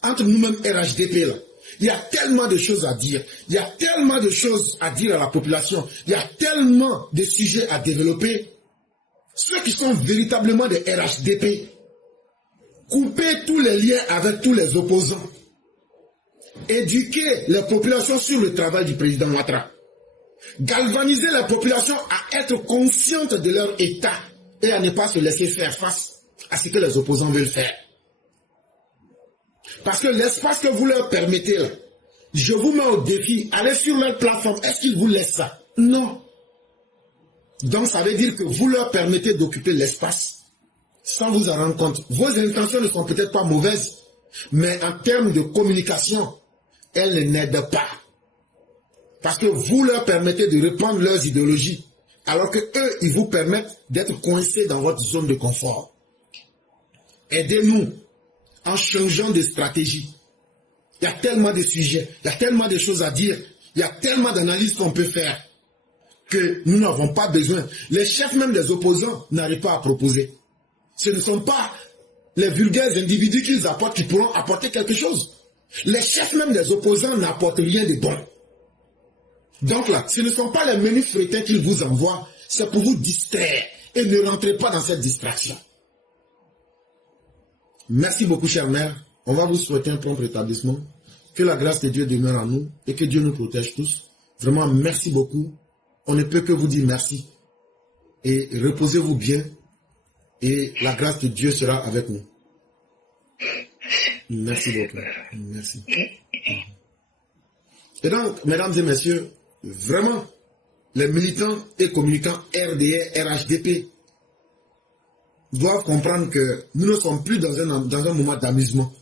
Entre nous-mêmes RHDP, là, il y a tellement de choses à dire. Il y a tellement de choses à dire à la population. Il y a tellement de sujets à développer. Ceux qui sont véritablement des RHDP, coupez tous les liens avec tous les opposants. Éduquer les populations sur le travail du président Ouattara. Galvaniser la population à être consciente de leur état et à ne pas se laisser faire face à ce que les opposants veulent faire. Parce que l'espace que vous leur permettez, là, je vous mets au défi, allez sur leur plateforme, est-ce qu'ils vous laissent ça? Non. Donc ça veut dire que vous leur permettez d'occuper l'espace sans vous en rendre compte. Vos intentions ne sont peut-être pas mauvaises, mais en termes de communication, elles ne n'aident pas. Parce que vous leur permettez de répandre leurs idéologies, alors que eux, ils vous permettent d'être coincés dans votre zone de confort. Aidez-nous en changeant de stratégie. Il y a tellement de sujets, il y a tellement de choses à dire, il y a tellement d'analyses qu'on peut faire que nous n'avons pas besoin. Les chefs même des opposants n'arrivent pas à proposer. Ce ne sont pas les vulgaires individus qu'ils apportent qui pourront apporter quelque chose. Les chefs même des opposants n'apportent rien de bon. Donc là, ce ne sont pas les menus frétins qu'ils vous envoient, c'est pour vous distraire. Et ne rentrez pas dans cette distraction. Merci beaucoup, chère mère. On va vous souhaiter un prompt rétablissement. Que la grâce de Dieu demeure en nous et que Dieu nous protège tous. Vraiment, merci beaucoup. On ne peut que vous dire merci. Et reposez-vous bien. Et la grâce de Dieu sera avec nous. Merci beaucoup. Merci. Et donc, mesdames et messieurs, vraiment, les militants et communicants RDR, RHDP doivent comprendre que nous ne sommes plus dans un moment d'amusement.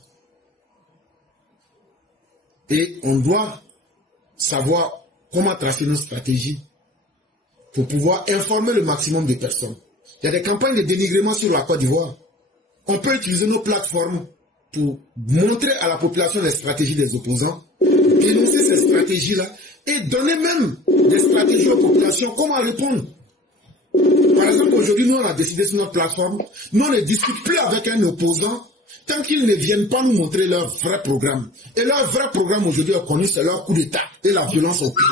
Et on doit savoir comment tracer nos stratégies pour pouvoir informer le maximum de personnes. Il y a des campagnes de dénigrement sur la Côte d'Ivoire. On peut utiliser nos plateformes pour montrer à la population les stratégies des opposants, dénoncer ces stratégies-là et donner même des stratégies aux populations, comment répondre. Par exemple, aujourd'hui, nous, on a décidé sur notre plateforme, nous, on ne discute plus avec un opposant tant qu'ils ne viennent pas nous montrer leur vrai programme. Et leur vrai programme aujourd'hui est connu, c'est leur coup d'État et la violence au pays.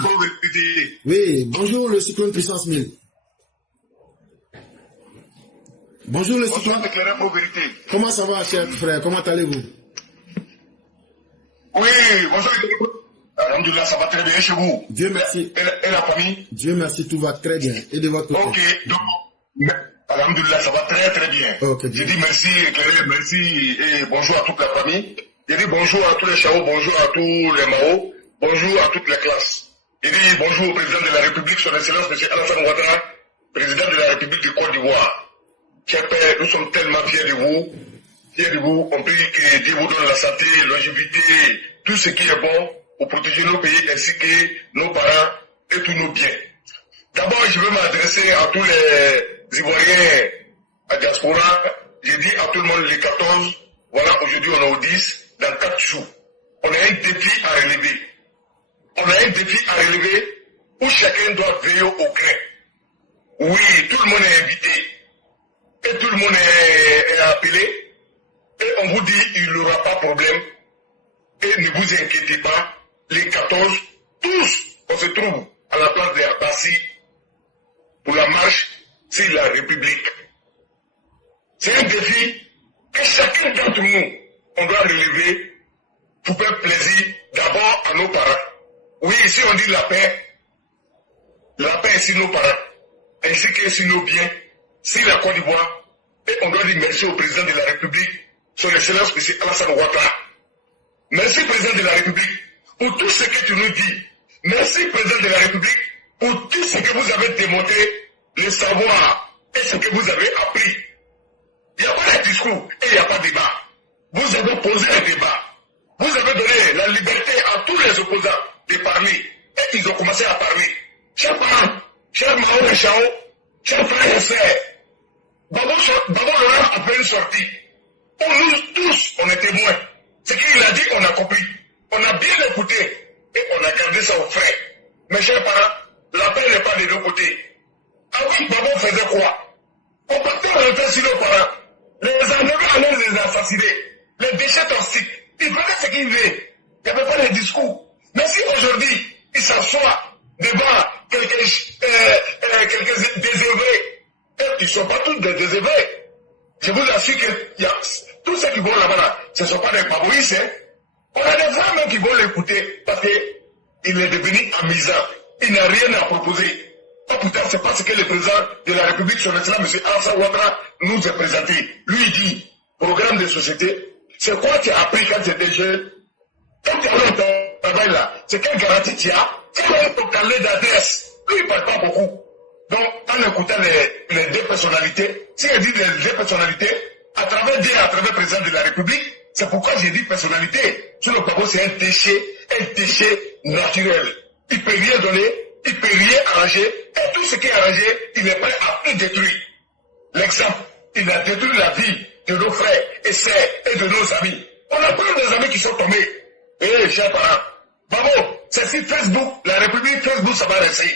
Oui, bonjour le cyclone puissance 1000. Bonjour le cyclone. Comment ça va, cher frère? Comment allez-vous? Oui, bonjour. Alhamdoulilah, ça va très bien chez vous. Dieu merci. Et la famille? Dieu merci, tout va très bien. Et de votre côté? Ok, donc, alhamdoulilah, ça va très très bien. Okay, je dis merci, éclairé, merci et bonjour à toute la famille. Je dis bonjour à tous les Chao, bonjour à tous les Mao, bonjour à toutes les classes. Je dis bonjour au président de la République, son Excellence M. Alassane Ouattara, président de la République du Côte d'Ivoire. Cher père, nous sommes tellement fiers de vous, compris que Dieu vous donne la santé, longévité, tout ce qui est bon pour protéger nos pays ainsi que nos parents et tous nos biens. D'abord, je veux m'adresser à tous les Ivoiriens à diaspora. J'ai dit à tout le monde les 14, voilà, aujourd'hui on est au 10, dans 4 jours. On a un défi à relever. On a un défi à relever où chacun doit veiller au grain. Oui, tout le monde est invité. Et tout le monde est appelé. Et on vous dit, il n'y aura pas de problème. Et ne vous inquiétez pas, les 14, tous, on se trouve à la place de Abassi pour la marche sur la République. C'est un défi que chacun d'entre nous, on doit relever pour faire plaisir d'abord à nos parents. Oui, ici on dit la paix est sur nos parents, ainsi que sur nos biens, sur la Côte d'Ivoire. Et on doit dire merci au président de la République, son Excellence M. Alassane Ouattara. Merci président de la République pour tout ce que tu nous dis. Merci président de la République pour tout ce que vous avez démontré, le savoir et ce que vous avez appris. Il n'y a pas de discours et il n'y a pas de débat. Vous avez posé un débat. Vous avez donné la liberté à tous les opposants de parler. Et ils ont commencé à parler. Chers parents, chers Mao et Chao, chers frères et sœurs, Babo Laurent a fait une sortie. Nous tous, on est témoins. Ce qu'il a dit, on a compris. On a bien écouté et on a gardé ça au frais. Mes chers parents, la paix n'est pas de deux côtés. Ah oui, Babo faisait quoi? On partait en retard sur nos parents. Les ennemis allaient les assassiner. Les déchets toxiques. Ils faisaient ce qu'ils voulaient. Il n'y avait pas de discours. Mais si aujourd'hui, ils s'assoient devant quelques désœuvrés, ils ne sont pas tous des désœuvrés. Je vous assure que tous ceux qui vont là-bas, ce ne sont pas des baboïs. Hein. On a des femmes qui vont l'écouter parce qu'il est devenu amusant. Il n'a rien à proposer. Oh putain, c'est pas ce que le président de la République, son Excellence, M. Alassane Ouattara, nous a présenté. Lui, il dit, programme de société, c'est quoi tu as appris quand tu étais jeune? Quand tu as fait ton travail là, c'est quelle garantie tu as? Tu as ton carnet d'adresse. Lui, il ne parle pas beaucoup. Donc, en écoutant les deux personnalités, si elle dit les deux personnalités, à travers le président de la République, c'est pourquoi j'ai dit personnalité. Sur le Babo, c'est un déchet naturel. Il ne peut rien donner, il ne peut rien arranger, et tout ce qui est arrangé, il est prêt à tout détruire. L'exemple, il a détruit la vie de nos frères et sœurs et de nos amis. On a plein des amis qui sont tombés. Eh, chers parents, Babo, c'est si Facebook, la République Facebook, ça va rester.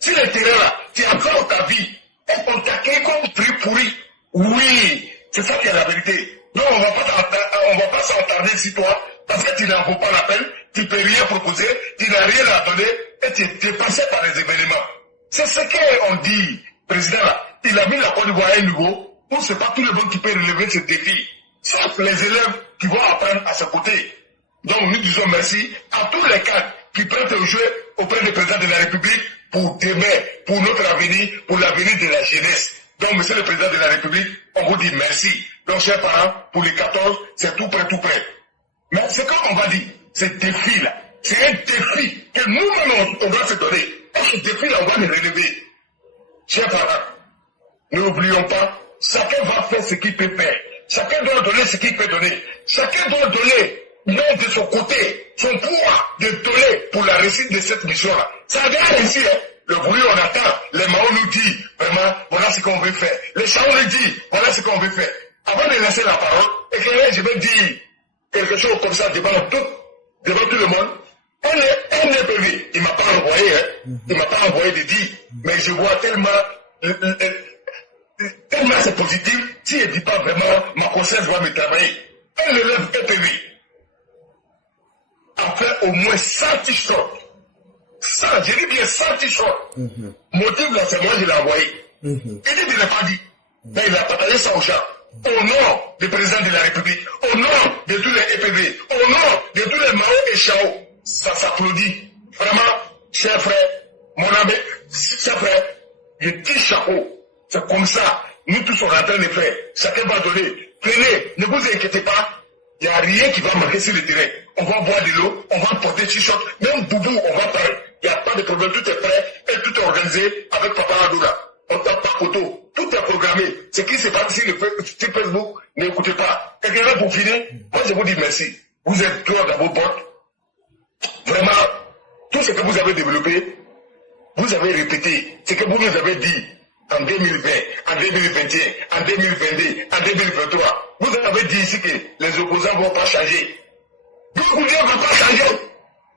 Si le terrain là, tu as encore ta vie, et on t'accueille comme prix pourri. Oui, c'est ça qui est la vérité. Non, on va pas s'entarder sur toi, parce que tu n'en vaux pas la peine, tu ne peux rien proposer, tu n'as rien à donner, et tu es dépassé par les événements. C'est ce qu'on dit, président là. Il a mis la Côte d'Ivoire à un niveau où ce n'est pas tout le monde qui peut relever ce défi, sauf les élèves qui vont apprendre à ce côté. Donc nous disons merci à tous les cadres qui prête au jeu auprès du président de la République pour demain, pour notre avenir, pour l'avenir de la jeunesse. Donc, monsieur le président de la République, on vous dit merci. Donc, chers parents, pour les 14, c'est tout prêt, tout prêt. Mais c'est comme on va dire, ce défi-là, c'est un défi que nous-mêmes, on doit se donner. Et ce défi-là, on va le relever. Chers parents, n'oublions pas, chacun va faire ce qu'il peut faire. Chacun doit donner ce qu'il peut donner. Chacun doit donner, même de son côté, son pouvoir de donner pour la réussite de cette mission-là. Ça vient ici, hein. Le bruit, on attend. Les Mao nous disent, vraiment, voilà ce qu'on veut faire. Les Chao nous disent, voilà ce qu'on veut faire. Avant de laisser la parole, je vais dire quelque chose comme ça devant tout le monde. Un EPV, il ne m'a pas envoyé, hein. Il ne m'a pas envoyé de dire, mais je vois tellement c'est positif, si je ne dis pas vraiment, ma conscience doit me travailler. Un élève EPV a fait au moins 100 t-shirts. 100, je dis bien 100 t-shirts. Motif là, c'est moi, je l'ai envoyé. Il dit, il n'a pas dit. Mais il a partagé ça aux gens. Au nom du président de la République, au nom de tous les EPV, au nom de tous les Mao et Chao, ça s'applaudit. Vraiment, cher frère, mon ami, cher frère, je dis chapeau. C'est comme ça, nous tous on est en train de faire. Chacun va donner. Prenez, ne vous inquiétez pas, il n'y a rien qui va manquer sur le terrain. On va boire de l'eau, on va porter t-shirt, même boubou, on va parler. Il n'y a pas de problème, tout est prêt et tout est organisé avec Papa Adoula. On tape pas photo, tout est programmé. Ce qui se passe sur Facebook, n'écoutez pas. Et bien là, pour finir, moi je vous dis merci. Vous êtes droit dans vos bottes. Vraiment, tout ce que vous avez développé, vous avez répété ce que vous nous avez dit en 2020, en 2021, en 2022, en 2023. Vous avez dit ici que les opposants ne vont pas changer. Donc vous dites ne va pas changer.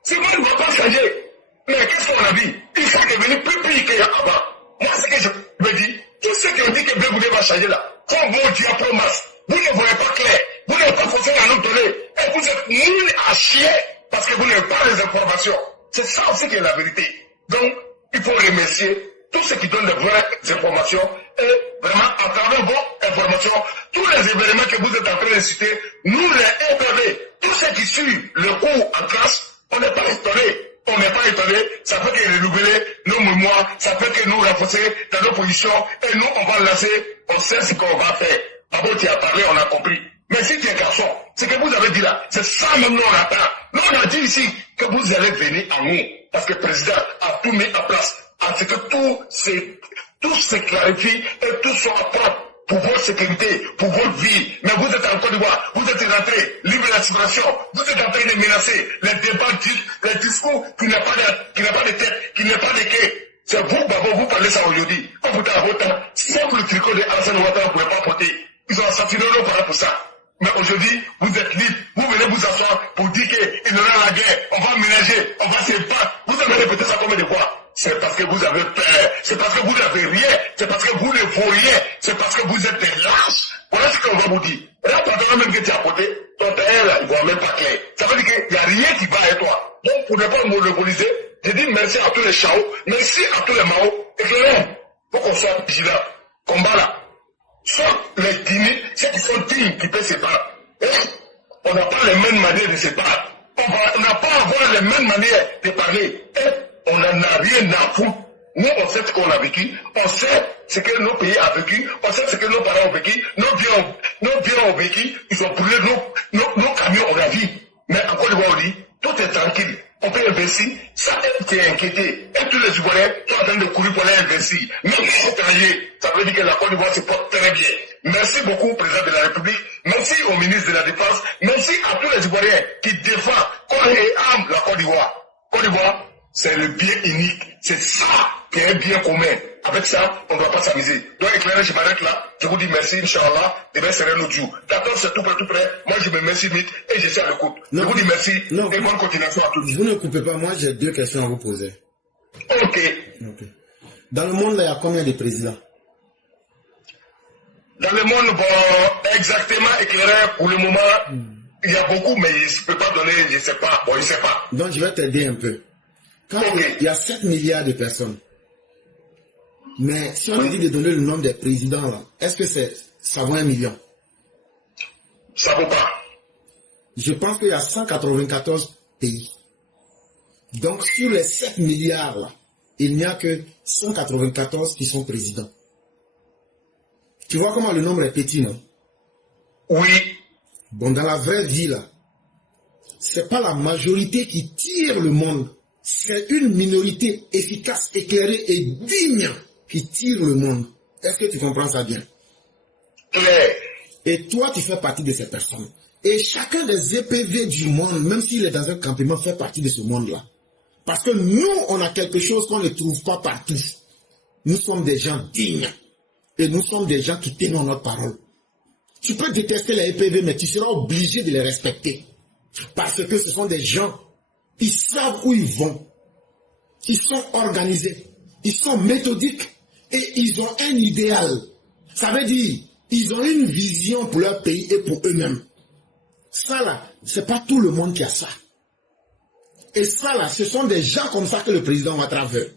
C'est moi qui ne va pas changer. Mais qu'est-ce qu'on a dit? Il faut devenir plus pire qu'avant. Moi, ce que je me dis, tous ceux qui ont dit que Blé va changer là, comme bon Dieu promesse, vous ne voyez pas clair, vous n'avez pas forcément à nous donner, et vous êtes nuls à chier parce que vous n'avez pas les informations. C'est ça aussi qui est la vérité. Donc, il faut remercier tous ceux qui donnent de vraies informations et vraiment, à travers vos informations, tous les événements que vous êtes en train de citer, nous les EPV, tous ceux qui suivent le cours en classe, on n'est pas étonnés. On n'est pas étonné, ça fait que renouveler nos mémoires, ça fait que nous renforcer dans nos positions, et nous on va lancer, on sait ce qu'on va faire. D'abord tu as parlé, on a compris. Mais si tu es garçon, ce que vous avez dit là, c'est ça même nous on attend. Nous on a dit ici que vous allez venir à nous, parce que le président a tout mis en place, à ce que tout se clarifie et tout soit propre. Pour votre sécurité, pour votre vie. Mais vous êtes en Côte d'Ivoire, vous êtes rentré, libre d'expression, vous êtes en train de menacer les débats, les discours qui n'ont pas de tête, qui n'ont pas de quai. C'est vous, d'abord, vous parlez ça aujourd'hui. Quand vous êtes à votre temps, sans que le tricot de Alassane Ouattara ne pouvait pas porter. Ils ont assassiné nos parents pour ça. Mais aujourd'hui, vous êtes libre, vous venez vous asseoir pour dire qu'il y aura la guerre, on va ménager, on va se battre. Vous avez répété ça combien de fois? C'est parce que vous avez peur, c'est parce que vous n'avez rien, c'est parce que vous ne vaut rien, c'est parce que vous êtes des lâches. Voilà ce qu'on va vous dire. Là, pendant même que tu as porté, ton terrain là, il ne voit même pas clair. Ça veut dire qu'il n'y a rien qui va avec toi. Donc, pour ne pas monopoliser, je dis merci à tous les Chao, merci à tous les Mao, et que là, il faut qu'on soit vigilant. Combat là. Soit les dignes, ceux qui sont dignes qui peuvent se battre. On n'a pas les mêmes manières de se battre. On n'a pas à avoir les mêmes manières de parler. On n'en a rien à foutre. Nous, on sait ce qu'on a vécu, on sait ce que nos pays ont vécu, on sait ce que nos parents ont vécu, nos biens ont vécu, ils ont brûlé nos camions, on a vu. Mais encore une fois, on dit, tout est tranquille. On peut investir, ça t'es inquiété. Et tous les Ivoiriens sont en train de courir pour aller investir. Même les étrangers, ça veut dire que la Côte d'Ivoire se porte très bien. Merci beaucoup au président de la République, merci au ministre de la Défense, merci à tous les Ivoiriens qui défendent corps et âme la Côte d'Ivoire. Côte d'Ivoire, c'est le bien unique. C'est ça qui est un bien commun. Avec ça, on ne doit pas s'amuser. Donc, éclairé, je m'arrête là. Je vous dis merci, Inch'Allah. Demain serait un autre jour. 14, c'est tout prêt, tout prêt. Moi, je me merci vite et je suis à l'écoute. Je vous dis merci et bonne continuation à tous. Vous ne coupez pas. Moi, j'ai 2 questions à vous poser. Ok. Dans le monde, il y a combien de présidents? Dans le monde, bon, exactement éclairé, pour le moment, il y a beaucoup, mais je ne peux pas donner, je ne sais pas. Bon, je ne sais pas. Donc, je vais t'aider un peu. Quand il y a 7 milliards de personnes, mais si on dit de donner le nombre des présidents, là, est-ce que ça vaut 1 million? Ça ne vaut pas. Je pense qu'il y a 194 pays. Donc, sur les 7 milliards, là, il n'y a que 194 qui sont présidents. Tu vois comment le nombre est petit, non? Oui. Bon, dans la vraie vie, là, c'est pas la majorité qui tire le monde. C'est une minorité efficace, éclairée et digne qui tire le monde. Est-ce que tu comprends ça bien? Claire. Et toi, tu fais partie de ces personnes. Et chacun des EPV du monde, même s'il est dans un campement, fait partie de ce monde-là. Parce que nous, on a quelque chose qu'on ne trouve pas partout. Nous sommes des gens dignes. Et nous sommes des gens qui tiennent notre parole. Tu peux détester les EPV, mais tu seras obligé de les respecter. Parce que ce sont des gens, ils savent où ils vont. Ils sont organisés. Ils sont méthodiques. Et ils ont un idéal. Ça veut dire, ils ont une vision pour leur pays et pour eux-mêmes. Ça là, c'est pas tout le monde qui a ça. Et ça là, ce sont des gens comme ça que le président Ouattara veut.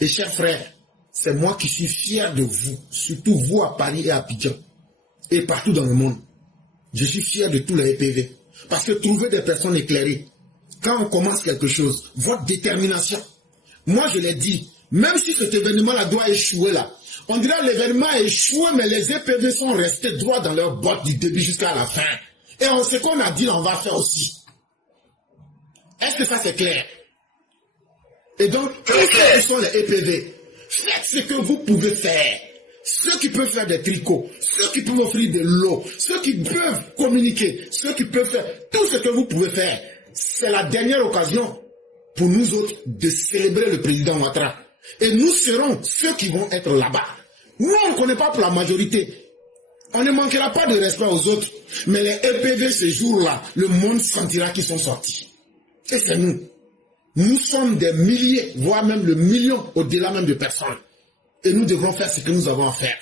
Et chers frères, c'est moi qui suis fier de vous, surtout vous à Paris et à Abidjan, et partout dans le monde. Je suis fier de tous les EPV. Parce que trouver des personnes éclairées, quand on commence quelque chose, votre détermination. Moi je l'ai dit, même si cet événement-là doit échouer là, on dirait l'événement a échoué, mais les EPV sont restés droits dans leur botte du début jusqu'à la fin. Et on sait qu'on a dit, on va faire aussi. Est-ce que ça c'est clair? Et donc, tous ceux qui sont les EPV, faites ce que vous pouvez faire. Ceux qui peuvent faire des tricots, ceux qui peuvent offrir de l'eau, ceux qui peuvent communiquer, ceux qui peuvent faire tout ce que vous pouvez faire. C'est la dernière occasion pour nous autres de célébrer le président Ouattara. Et nous serons ceux qui vont être là-bas. Nous, on ne connaît pas pour la majorité. On ne manquera pas de respect aux autres. Mais les EPV, ce jour-là, le monde sentira qu'ils sont sortis. Et c'est nous. Nous sommes des milliers, voire même le million, au-delà même de personnes. Et nous devrons faire ce que nous avons à faire.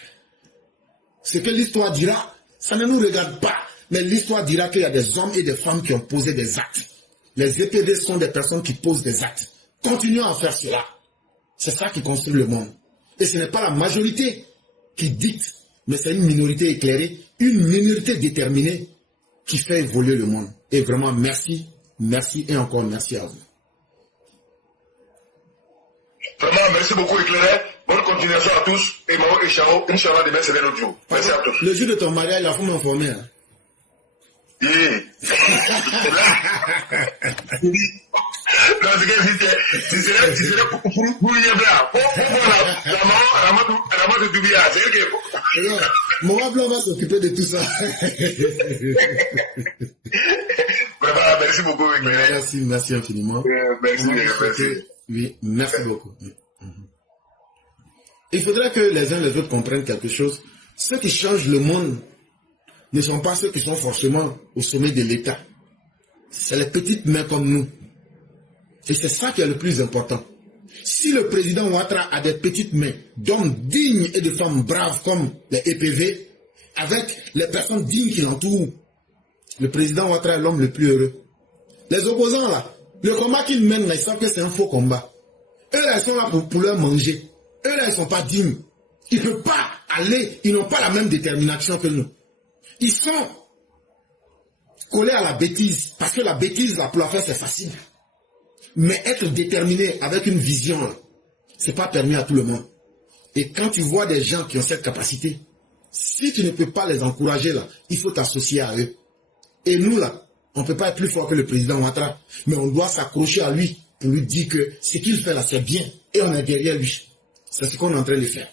Ce que l'histoire dira, ça ne nous regarde pas. Mais l'histoire dira qu'il y a des hommes et des femmes qui ont posé des actes. Les EPV sont des personnes qui posent des actes. Continuons à faire cela. C'est ça qui construit le monde. Et ce n'est pas la majorité qui dicte, mais c'est une minorité éclairée, une minorité déterminée qui fait évoluer le monde. Et vraiment, merci, merci et encore merci à vous. Vraiment, merci beaucoup, éclairé. Bonne continuation à tous. Et Mao et Chao, Inch'Allah, demain, c'est l'autre jour. Merci à tous. Le jour de ton mariage, il faut m'informer. Hein. Yeah. Non, c'est que si c'est pour y avoir, la maman de Doubia, c'est que. Maman Blanc va s'occuper de tout ça. Vraiment, merci beaucoup. Merci infiniment. Merci. Oui, merci beaucoup. Il faudrait que les uns les autres comprennent quelque chose. Ceux qui changent le monde ne sont pas ceux qui sont forcément au sommet de l'État. C'est les petites mains comme nous. Et c'est ça qui est le plus important. Si le président Ouattara a des petites mains d'hommes dignes et de femmes braves comme les EPV, avec les personnes dignes qui l'entourent, le président Ouattara est l'homme le plus heureux. Les opposants là, le combat qu'ils mènent là, ils savent que c'est un faux combat. Eux là, ils sont là pour leur manger. Eux là, ils ne sont pas dignes. Ils ne peuvent pas aller, ils n'ont pas la même détermination que nous. Ils sont collés à la bêtise, parce que la bêtise là, pour la faire, c'est facile. Mais être déterminé avec une vision, ce n'est pas permis à tout le monde. Et quand tu vois des gens qui ont cette capacité, si tu ne peux pas les encourager là, il faut t'associer à eux. Et nous là, on ne peut pas être plus fort que le président Ouattara, mais on doit s'accrocher à lui pour lui dire que ce qu'il fait là, c'est bien, et on est derrière lui. C'est ce qu'on est en train de faire.